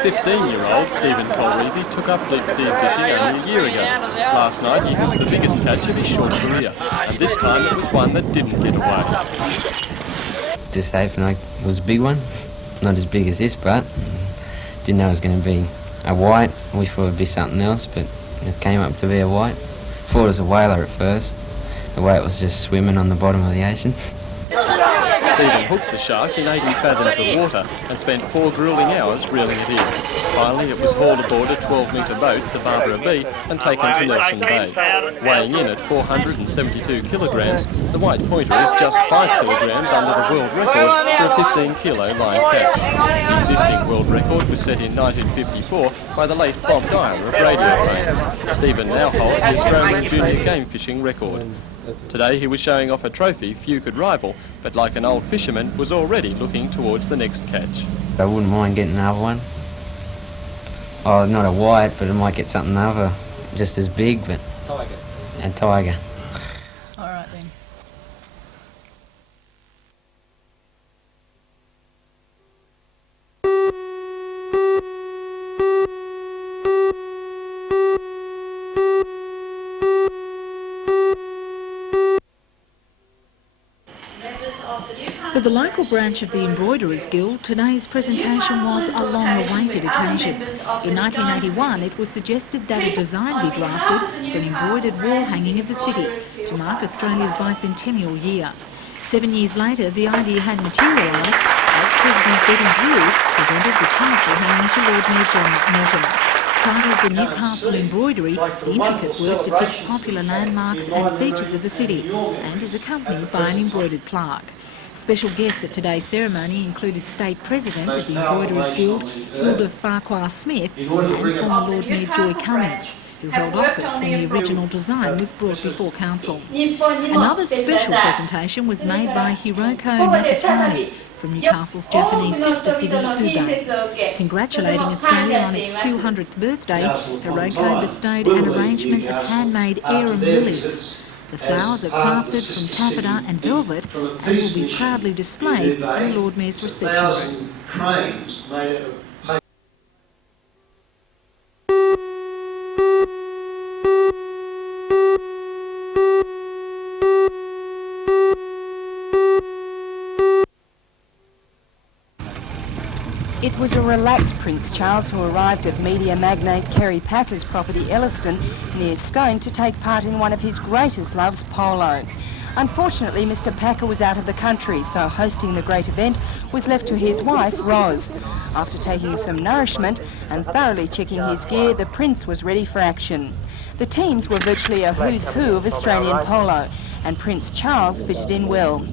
15-year-old Stephen Colerevy took up deep sea fishing only a year ago. Last night he had the biggest catch of his short career, and this time it was one that didn't get away. Just hoping it was a big one, not as big as this, but didn't know it was going to be a white. I wish it would be something else, but it came up to be a white. Thought it was a whaler at first, the way it was just swimming on the bottom of the ocean. Stephen hooked the shark in 80 fathoms of water and spent 4 gruelling hours reeling it in. Finally, it was hauled aboard a 12-metre boat, the Barbara B, and taken to Nelson Bay. Weighing in at 472 kilograms, the white pointer is just 5 kilograms under the world record for a 15-kilo line catch. The existing world record was set in 1954 by the late Bob Dyer of radio fame. Stephen now holds the Australian junior game fishing record. Today he was showing off a trophy few could rival, but like an old fisherman, was already looking towards the next catch. I wouldn't mind getting another one. Oh, not a white, but I might get something other, just as big, but... A tiger. All right then. For the local branch of the Embroiderers Guild, today's presentation was a long-awaited occasion. In 1981, it was suggested that a design be drafted for an embroidered wall hanging of the city to mark Australia's bicentennial year. 7 years later, the idea had materialised as President Betty Drew presented the colourful hanging to Lord Mayor John Morton. Titled the Newcastle Embroidery, the intricate work depicts popular landmarks and features of the city and is accompanied by an embroidered plaque. Special guests at today's ceremony included State President of the Embroiderers Guild, Hilda Farquhar Smith, and former Lord Mayor Joy Cummings, who held office when the original design was brought before Council. Another special presentation was made by Hiroko Nakatani from Newcastle's Japanese sister city, Hubei. Congratulating Australia on its 200th birthday, Hiroko bestowed an arrangement of handmade arum lilies. The flowers are crafted from taffeta and velvet and will be proudly displayed in the Lord Mayor's reception room. It was a relaxed Prince Charles who arrived at media magnate Kerry Packer's property Elliston near Scone to take part in one of his greatest loves, polo. Unfortunately, Mr Packer was out of the country, so hosting the great event was left to his wife, Ros. After taking some nourishment and thoroughly checking his gear, the Prince was ready for action. The teams were virtually a who's who of Australian polo, and Prince Charles fitted in well.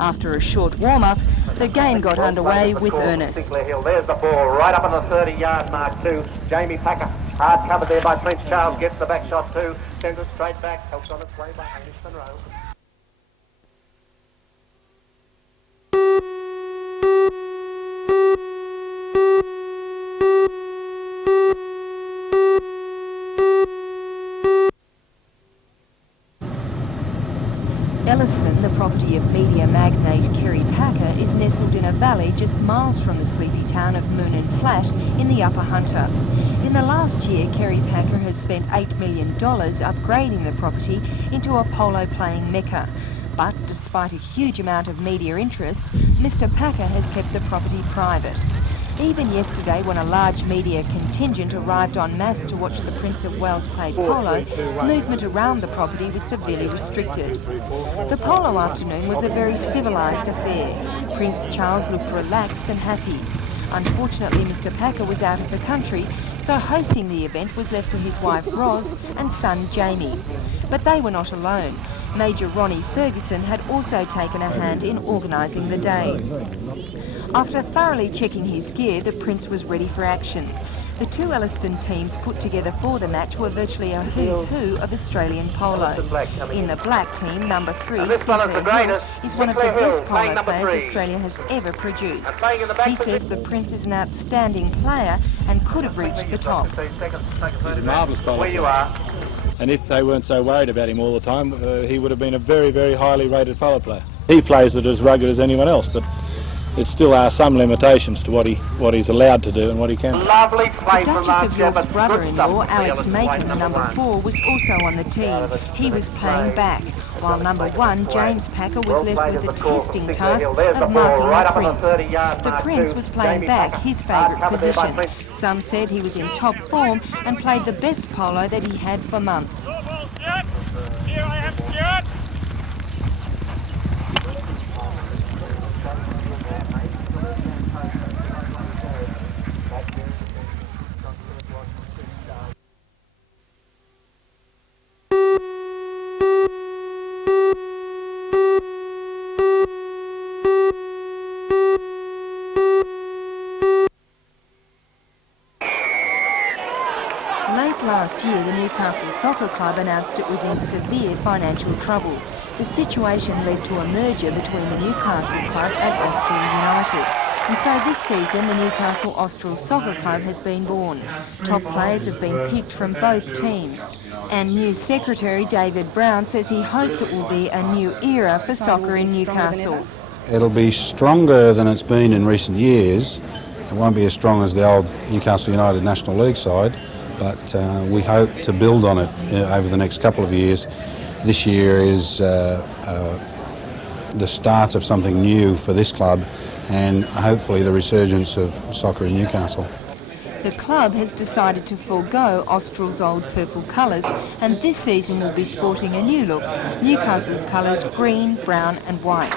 After a short warm-up, the game got underway with earnest. There's the ball right up on the 30-yard mark too. Jamie Packer, hard covered there by Prince Charles, gets the back shot too, sends it straight back, helps on its way by Elliston Road. Elliston, the property of media magnate Kerry Packer, is nestled in a valley just miles from the sleepy town of Moonan Flat in the Upper Hunter. In the last year, Kerry Packer has spent $8 million upgrading the property into a polo playing mecca. But despite a huge amount of media interest, Mr Packer has kept the property private. Even yesterday, when a large media contingent arrived en masse to watch the Prince of Wales play polo, movement around the property was severely restricted. The polo afternoon was a very civilised affair. Prince Charles looked relaxed and happy. Unfortunately, Mr Packer was out of the country, so hosting the event was left to his wife Ros and son Jamie. But they were not alone. Major Ronnie Ferguson had also taken a hand in organising the day. After thoroughly checking his gear, the Prince was ready for action. The two Elliston teams put together for the match were virtually a who's who of Australian polo. In the black team, number 3, Singleton, is one of the best polo players Australia has ever produced. He says the Prince is an outstanding player and could have reached the top. He's a marvellous polo player. And if they weren't so worried about him all the time, he would have been a very, very highly rated polo player. He plays it as rugged as anyone else, but there still are some limitations to what he's allowed to do and what he can. Lovely play The from Duchess of York's Good brother-in-law, stuff. Alex Elliston Macon, plays number one. 4, was also on the team. He was playing back, while number 1, James Packer, was left with the testing task of marking the Prince. The Prince was playing back, his favourite position. Some said he was in top form and played the best polo that he had for months. Late last year, the Newcastle Soccer Club announced it was in severe financial trouble. The situation led to a merger between the Newcastle Club and Austral United. And so this season, the Newcastle Austral Soccer Club has been born. Top players have been picked from both teams. And new secretary David Brown says he hopes it will be a new era for soccer in Newcastle. It'll be stronger than it's been in recent years. It won't be as strong as the old Newcastle United National League side, but we hope to build on it over the next couple of years. This year is the start of something new for this club and hopefully the resurgence of soccer in Newcastle. The club has decided to forego Austral's old purple colours and this season will be sporting a new look, Newcastle's colours green, brown and white.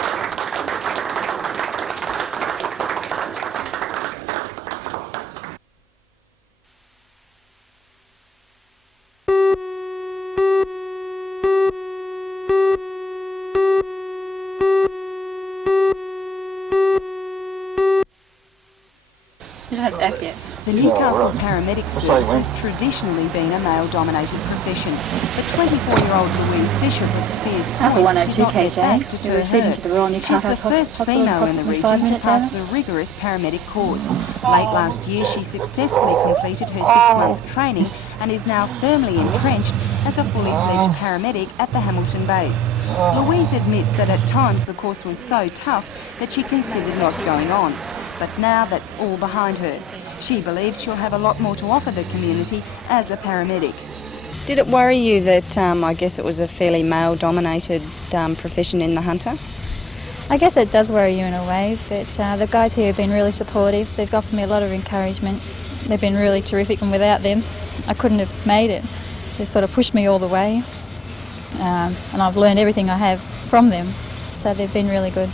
The Newcastle Paramedic Service has traditionally been a male-dominated profession, but 24-year-old Louise Bishop of Spears Point did not get back to deter her. She's the first female in the region to pass the rigorous paramedic course. Late last year, she successfully completed her 6-month training and is now firmly entrenched as a fully-fledged paramedic at the Hamilton base. Louise admits that at times the course was so tough that she considered not going on. But now that's all behind her. She believes she'll have a lot more to offer the community as a paramedic. Did it worry you that I guess it was a fairly male-dominated profession in the Hunter? I guess it does worry you in a way, but the guys here have been really supportive. They've offered me a lot of encouragement. They've been really terrific, and without them I couldn't have made it. They've sort of pushed me all the way, and I've learned everything I have from them, so they've been really good.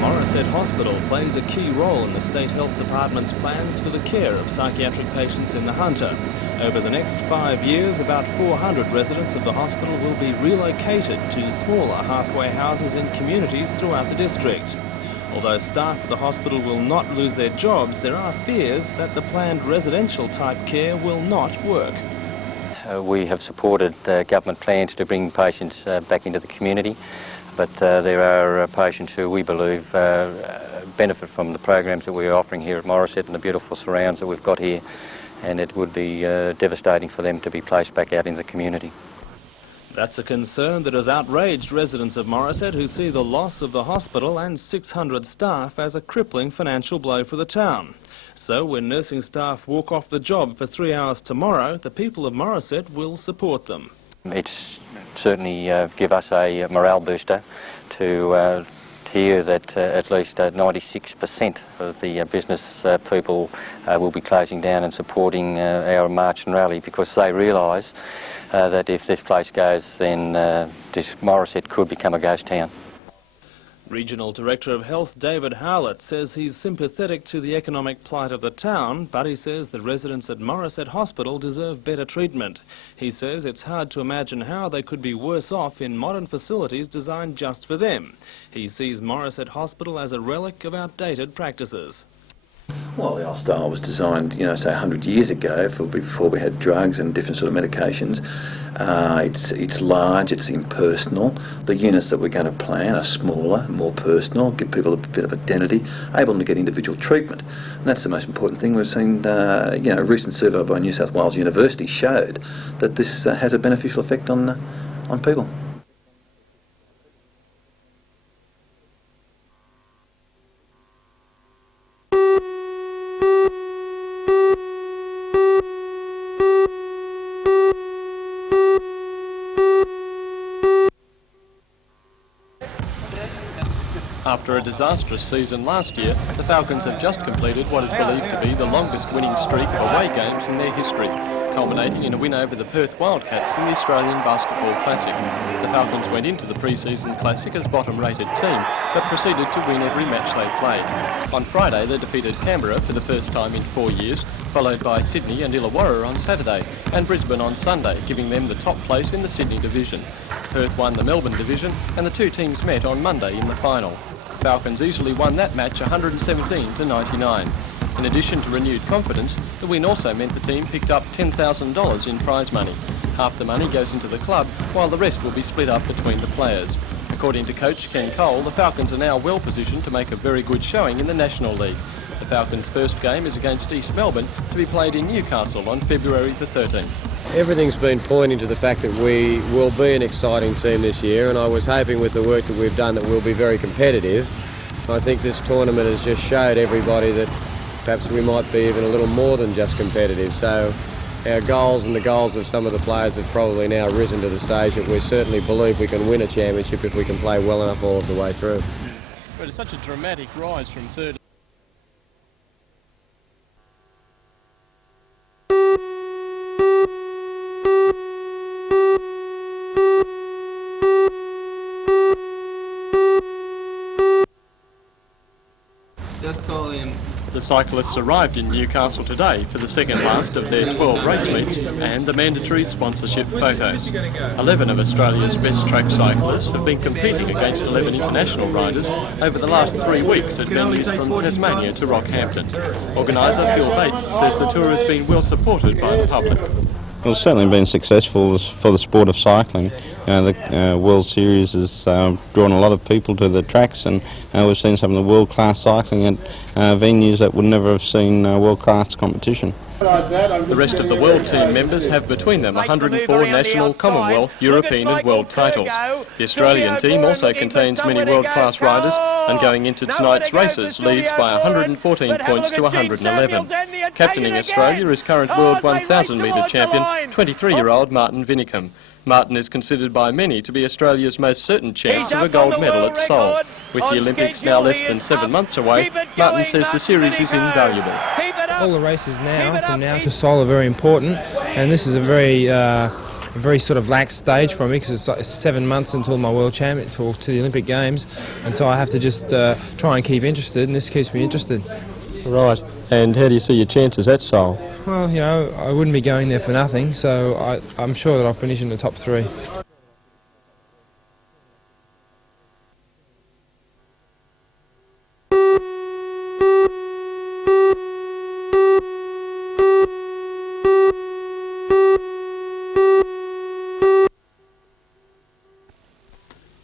Morisset Hospital plays a key role in the State Health Department's plans for the care of psychiatric patients in the Hunter. Over the next 5 years, about 400 residents of the hospital will be relocated to smaller halfway houses in communities throughout the district. Although staff at the hospital will not lose their jobs, there are fears that the planned residential type care will not work. We have supported government plans to bring patients back into the community, but there are patients who we believe benefit from the programs that we're offering here at Morisset and the beautiful surrounds that we've got here, and it would be devastating for them to be placed back out in the community. That's a concern that has outraged residents of Morisset who see the loss of the hospital and 600 staff as a crippling financial blow for the town. So when nursing staff walk off the job for 3 hours tomorrow, the people of Morisset will support them. It's certainly give us a morale booster to hear that at least 96% of the business people will be closing down and supporting our march and rally, because they realise that if this place goes, then this Morisset could become a ghost town. Regional Director of Health David Howlett says he's sympathetic to the economic plight of the town, but he says the residents at Morisset Hospital deserve better treatment. He says it's hard to imagine how they could be worse off in modern facilities designed just for them. He sees Morisset Hospital as a relic of outdated practices. Well, the Austral was designed, you know, say 100 years ago, before we had drugs and different sort of medications. It's large, it's impersonal. The units that we're going to plan are smaller, more personal, give people a bit of identity, able to get individual treatment. And that's the most important thing. We've seen, a recent survey by New South Wales University showed that this has a beneficial effect on people. After a disastrous season last year, the Falcons have just completed what is believed to be the longest winning streak of away games in their history, culminating in a win over the Perth Wildcats in the Australian Basketball Classic. The Falcons went into the pre-season Classic as bottom-rated team, but proceeded to win every match they played. On Friday, they defeated Canberra for the first time in 4 years, followed by Sydney and Illawarra on Saturday, and Brisbane on Sunday, giving them the top place in the Sydney division. Perth won the Melbourne division, and the two teams met on Monday in the final. The Falcons easily won that match 117-99. In addition to renewed confidence, the win also meant the team picked up $10,000 in prize money. Half the money goes into the club, while the rest will be split up between the players. According to coach Ken Cole, the Falcons are now well positioned to make a very good showing in the National League. The Falcons' first game is against East Melbourne, to be played in Newcastle on February the 13th. Everything's been pointing to the fact that we will be an exciting team this year, and I was hoping with the work that we've done that we'll be very competitive. I think this tournament has just showed everybody that perhaps we might be even a little more than just competitive. So our goals and the goals of some of the players have probably now risen to the stage that we certainly believe we can win a championship if we can play well enough all of the way through. But it's such a dramatic rise from third. The cyclists arrived in Newcastle today for the second last of their 12 race meets and the mandatory sponsorship photos. 11 of Australia's best track cyclists have been competing against 11 international riders over the last 3 weeks at venues from Tasmania to Rockhampton. Organiser Phil Bates says the tour has been well supported by the public. Well, it's certainly been successful for the sport of cycling. The World Series has drawn a lot of people to the tracks, and we've seen some of the world-class cycling at venues that would never have seen world-class competition. The rest of the world team members have between them 104 national, Commonwealth, European and world titles. The Australian team also contains many world-class riders, and going into tonight's races leads by 114 points to 111. Captaining Australia is current World 1000 metre champion, 23-year-old Martin Vinicum. Martin is considered by many to be Australia's most certain chance of a gold medal at Seoul. With the Olympics now less than 7 months away, Martin says the series is invaluable. All the races from now to Seoul are very important, and this is a very sort of lax stage for me because it's 7 months until my world champion to the Olympic Games, and so I have to just try and keep interested, and this keeps me interested. Right, and how do you see your chances at Seoul? Well, you know, I wouldn't be going there for nothing, so I'm sure that I'll finish in the top 3.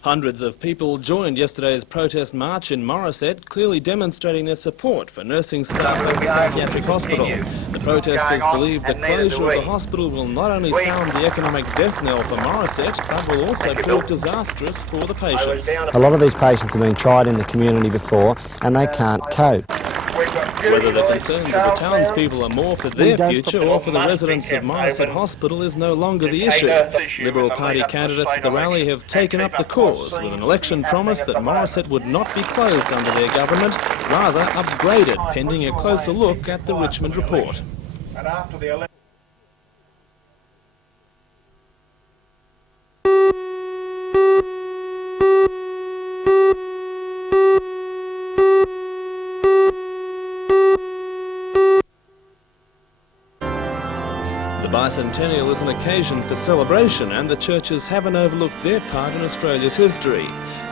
Hundreds of people joined yesterday's protest march in Morisset, clearly demonstrating their support for nursing staff at the Psychiatric Hospital. The protesters believe the closure of the hospital will not only sound the economic death knell for Morisset, but will also prove disastrous for the patients. A lot of these patients have been tried in the community before and they can't cope. Whether the concerns of the townspeople are more for their future or for the residents of Morisset Hospital is no longer the issue. Liberal Party candidates at the rally have taken up the cause with an election promise that Morisset would not be closed under their government, rather upgraded, pending a closer look at the Richmond report. The Bicentennial is an occasion for celebration, and the churches haven't overlooked their part in Australia's history.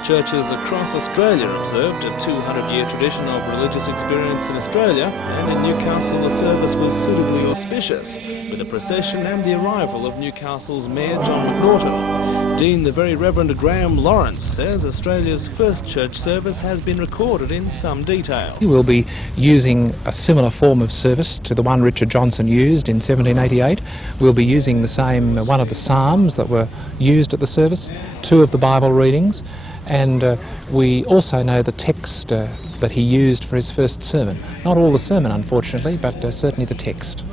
churches across Australia observed a 200-year tradition of religious experience in Australia, and in Newcastle the service was suitably auspicious, with a procession and the arrival of Newcastle's Mayor John McNaughton. Dean the Very Reverend Graham Lawrence says Australia's first church service has been recorded in some detail. We'll be using a similar form of service to the one Richard Johnson used in 1788. We'll be using the same, one of the psalms that were used at the service, 2 of the Bible readings, and we also know the text that he used for his first sermon. Not all the sermon, unfortunately, but certainly the text.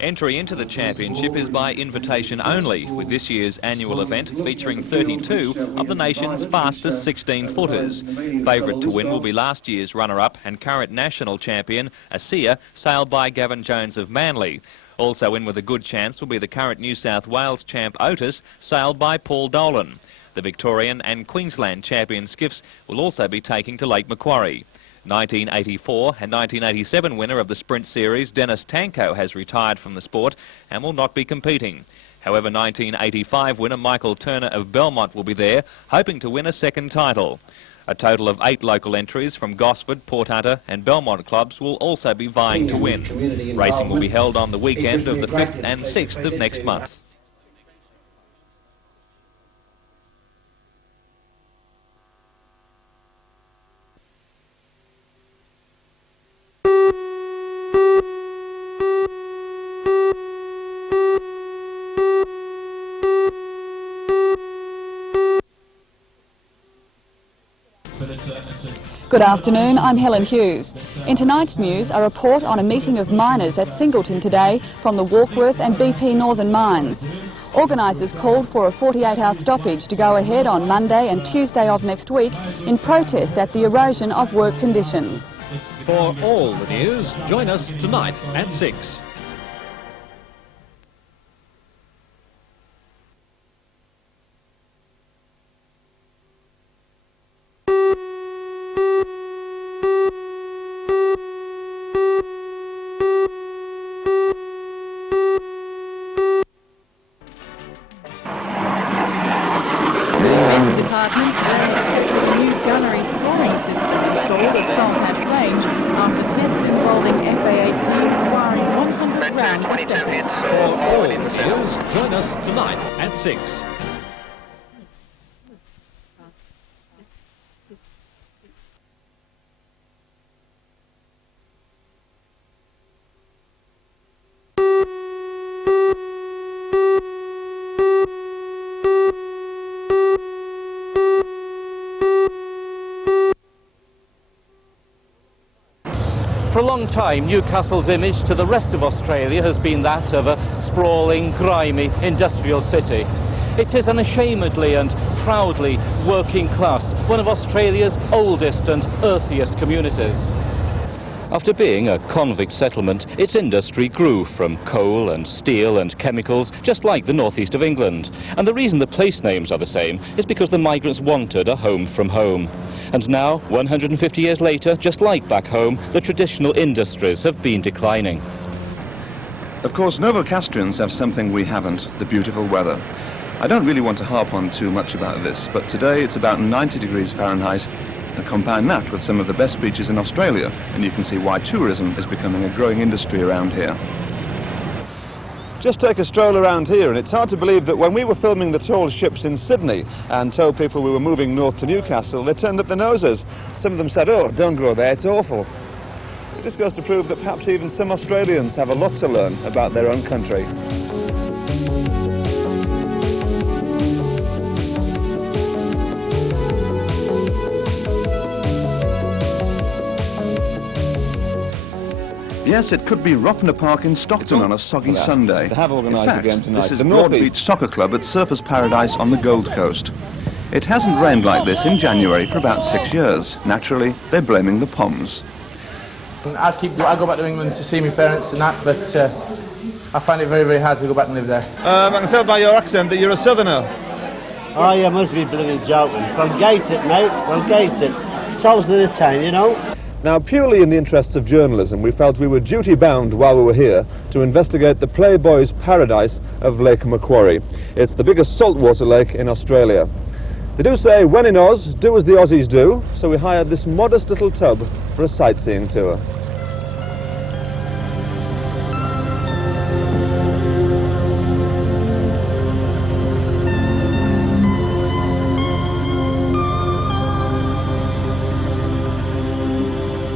Entry into the championship is by invitation only, with this year's annual event featuring 32 of the nation's fastest 16-footers. Favourite to win will be last year's runner-up and current national champion, Asia, sailed by Gavin Jones of Manly. Also in with a good chance will be the current New South Wales champ Otis, sailed by Paul Dolan. The Victorian and Queensland champion Skiffs will also be taking to Lake Macquarie. 1984 and 1987 winner of the Sprint Series, Dennis Tanko, has retired from the sport and will not be competing. However, 1985 winner Michael Turner of Belmont will be there, hoping to win a second title. A total of 8 local entries from Gosford, Port Hunter and Belmont clubs will also be vying to win. Racing will be held on the weekend of the 5th and 6th of next month. Good afternoon, I'm Helen Hughes. In tonight's news, a report on a meeting of miners at Singleton today from the Warkworth and BP Northern mines. Organisers called for a 48-hour stoppage to go ahead on Monday and Tuesday of next week in protest at the erosion of work conditions. For all the news, join us tonight at 6. Department today accepted a new gunnery scoring system installed at Saltash Range after tests involving FA-8 teams firing 100 rounds a second. For all the news, join us tonight at 6. For a long time, Newcastle's image to the rest of Australia has been that of a sprawling, grimy, industrial city. It is unashamedly and proudly working class, one of Australia's oldest and earthiest communities. After being a convict settlement, its industry grew from coal and steel and chemicals, just like the northeast of England. And the reason the place names are the same is because the migrants wanted a home from home. And now, 150 years later, just like back home, the traditional industries have been declining. Of course, Novocastrians have something we haven't, the beautiful weather. I don't really want to harp on too much about this, but today it's about 90 degrees Fahrenheit, and combine that with some of the best beaches in Australia, and you can see why tourism is becoming a growing industry around here. Just take a stroll around here, and it's hard to believe that when we were filming the tall ships in Sydney and told people we were moving north to Newcastle, they turned up their noses. Some of them said, "Oh, don't go there, it's awful." It just goes to prove that perhaps even some Australians have a lot to learn about their own country. Yes, it could be Ropner Park in Stockton on a soggy Sunday. They have organised a game tonight. This is The Broad North East. Beach Soccer Club at Surfers Paradise on the Gold Coast. It hasn't rained like this in January for about 6 years. Naturally, they're blaming the Poms. I go back to England to see my parents and that, but I find it very, very hard to go back and live there. I can tell by your accent that you're a southerner. Oh, you must be bloody joking. From Gateshead, mate, from Gateshead. South of the town, you know. Now, purely in the interests of journalism, we felt we were duty-bound while we were here to investigate the Playboy's paradise of Lake Macquarie. It's the biggest saltwater lake in Australia. They do say, when in Oz, do as the Aussies do, so we hired this modest little tub for a sightseeing tour.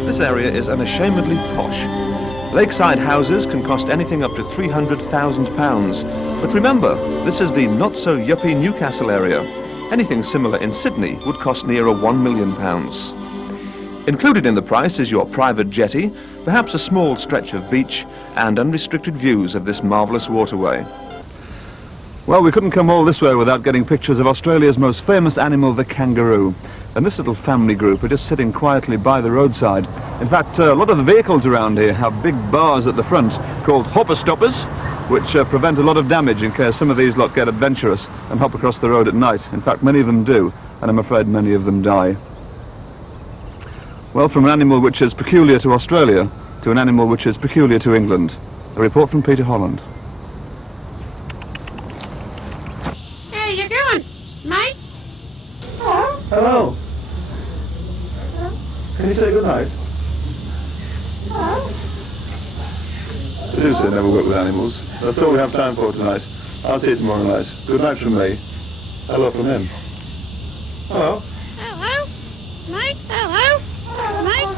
This area is unashamedly posh. Lakeside houses can cost anything up to £300,000. But remember, this is the not-so-yuppie Newcastle area. Anything similar in Sydney would cost near £1 million. Included in the price is your private jetty, perhaps a small stretch of beach, and unrestricted views of this marvellous waterway. Well, we couldn't come all this way without getting pictures of Australia's most famous animal, the kangaroo. And this little family group are just sitting quietly by the roadside. In fact, a lot of the vehicles around here have big bars at the front called hopper stoppers, which prevent a lot of damage in case some of these lot get adventurous and hop across the road at night. In fact, many of them do, and I'm afraid many of them die. Well, from an animal which is peculiar to Australia to an animal which is peculiar to England. A report from Peter Holland. How you going, mate? Hello. Can you say good night? I do say never work with animals. That's all we have time for tonight. I'll see you tomorrow night. Good night from me. Hello from him. Hello. Hello, mate. Hello, mate.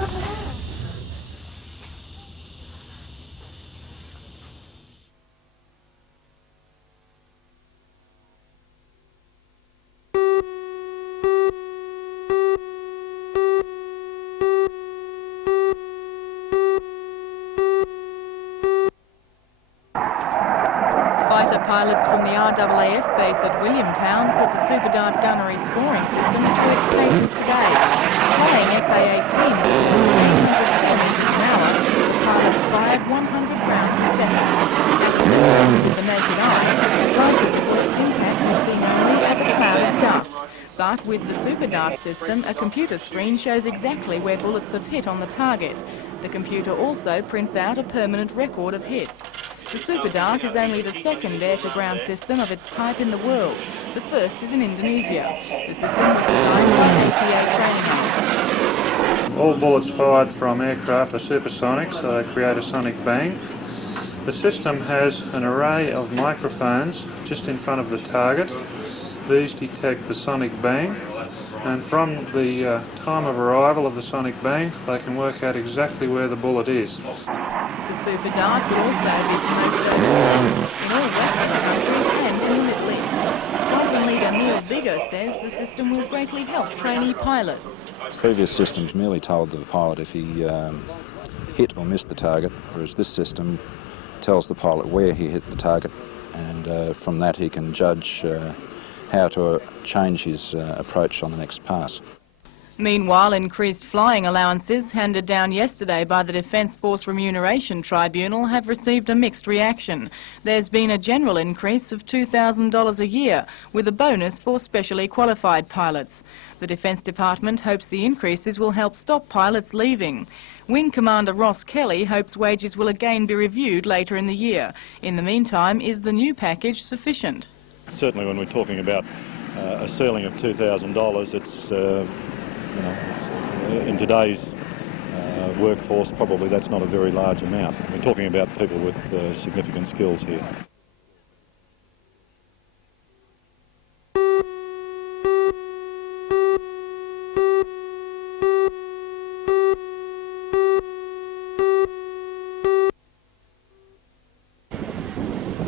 Fighter pilots from the RAAF base at Williamtown put the Super Dart Gunnery scoring system through its paces today. Flying FA-18 at 800 kilometres an hour, the pilots fired 100 rounds a second. At a distance with the naked eye, the site of the bullet's impact is seen only as a cloud of dust. But with the Super Dart system, a computer screen shows exactly where bullets have hit on the target. The computer also prints out a permanent record of hits. The Super Dart is only the second air-to-ground system of its type in the world. The first is in Indonesia. The system was designed by ATA training units. All bullets fired from aircraft are supersonic, so they create a sonic bang. The system has an array of microphones just in front of the target. These detect the sonic bang, and from the time of arrival of the sonic bang, they can work out exactly where the bullet is. The Super Dart will also be promoted overseas, in all Western countries and in the Middle East. Squadron leader Neil Bigger says the system will greatly help trainee pilots. Previous systems merely told the pilot if he hit or missed the target, whereas this system tells the pilot where he hit the target, and from that he can judge how to change his approach on the next pass. Meanwhile, increased flying allowances handed down yesterday by the Defence Force Remuneration Tribunal have received a mixed reaction. There's been a general increase of $2,000 a year, with a bonus for specially qualified pilots. The Defence Department hopes the increases will help stop pilots leaving. Wing Commander Ross Kelly hopes wages will again be reviewed later in the year. In the meantime, is the new package sufficient? Certainly when we're talking about a ceiling of $2,000, it's in today's workforce, probably that's not a very large amount. We're talking about people with significant skills here.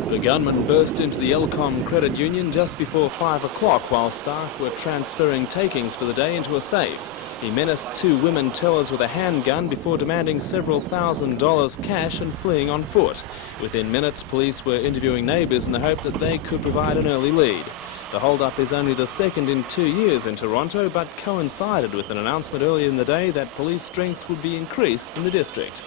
The gunman burst into the Elcom Credit Union just before 5 o'clock while staff were transferring takings for the day into a safe. He menaced two women tellers with a handgun before demanding several $1,000s cash and fleeing on foot. Within minutes, police were interviewing neighbours in the hope that they could provide an early lead. The hold-up is only the second in 2 years in Toronto, but coincided with an announcement earlier in the day that police strength would be increased in the district.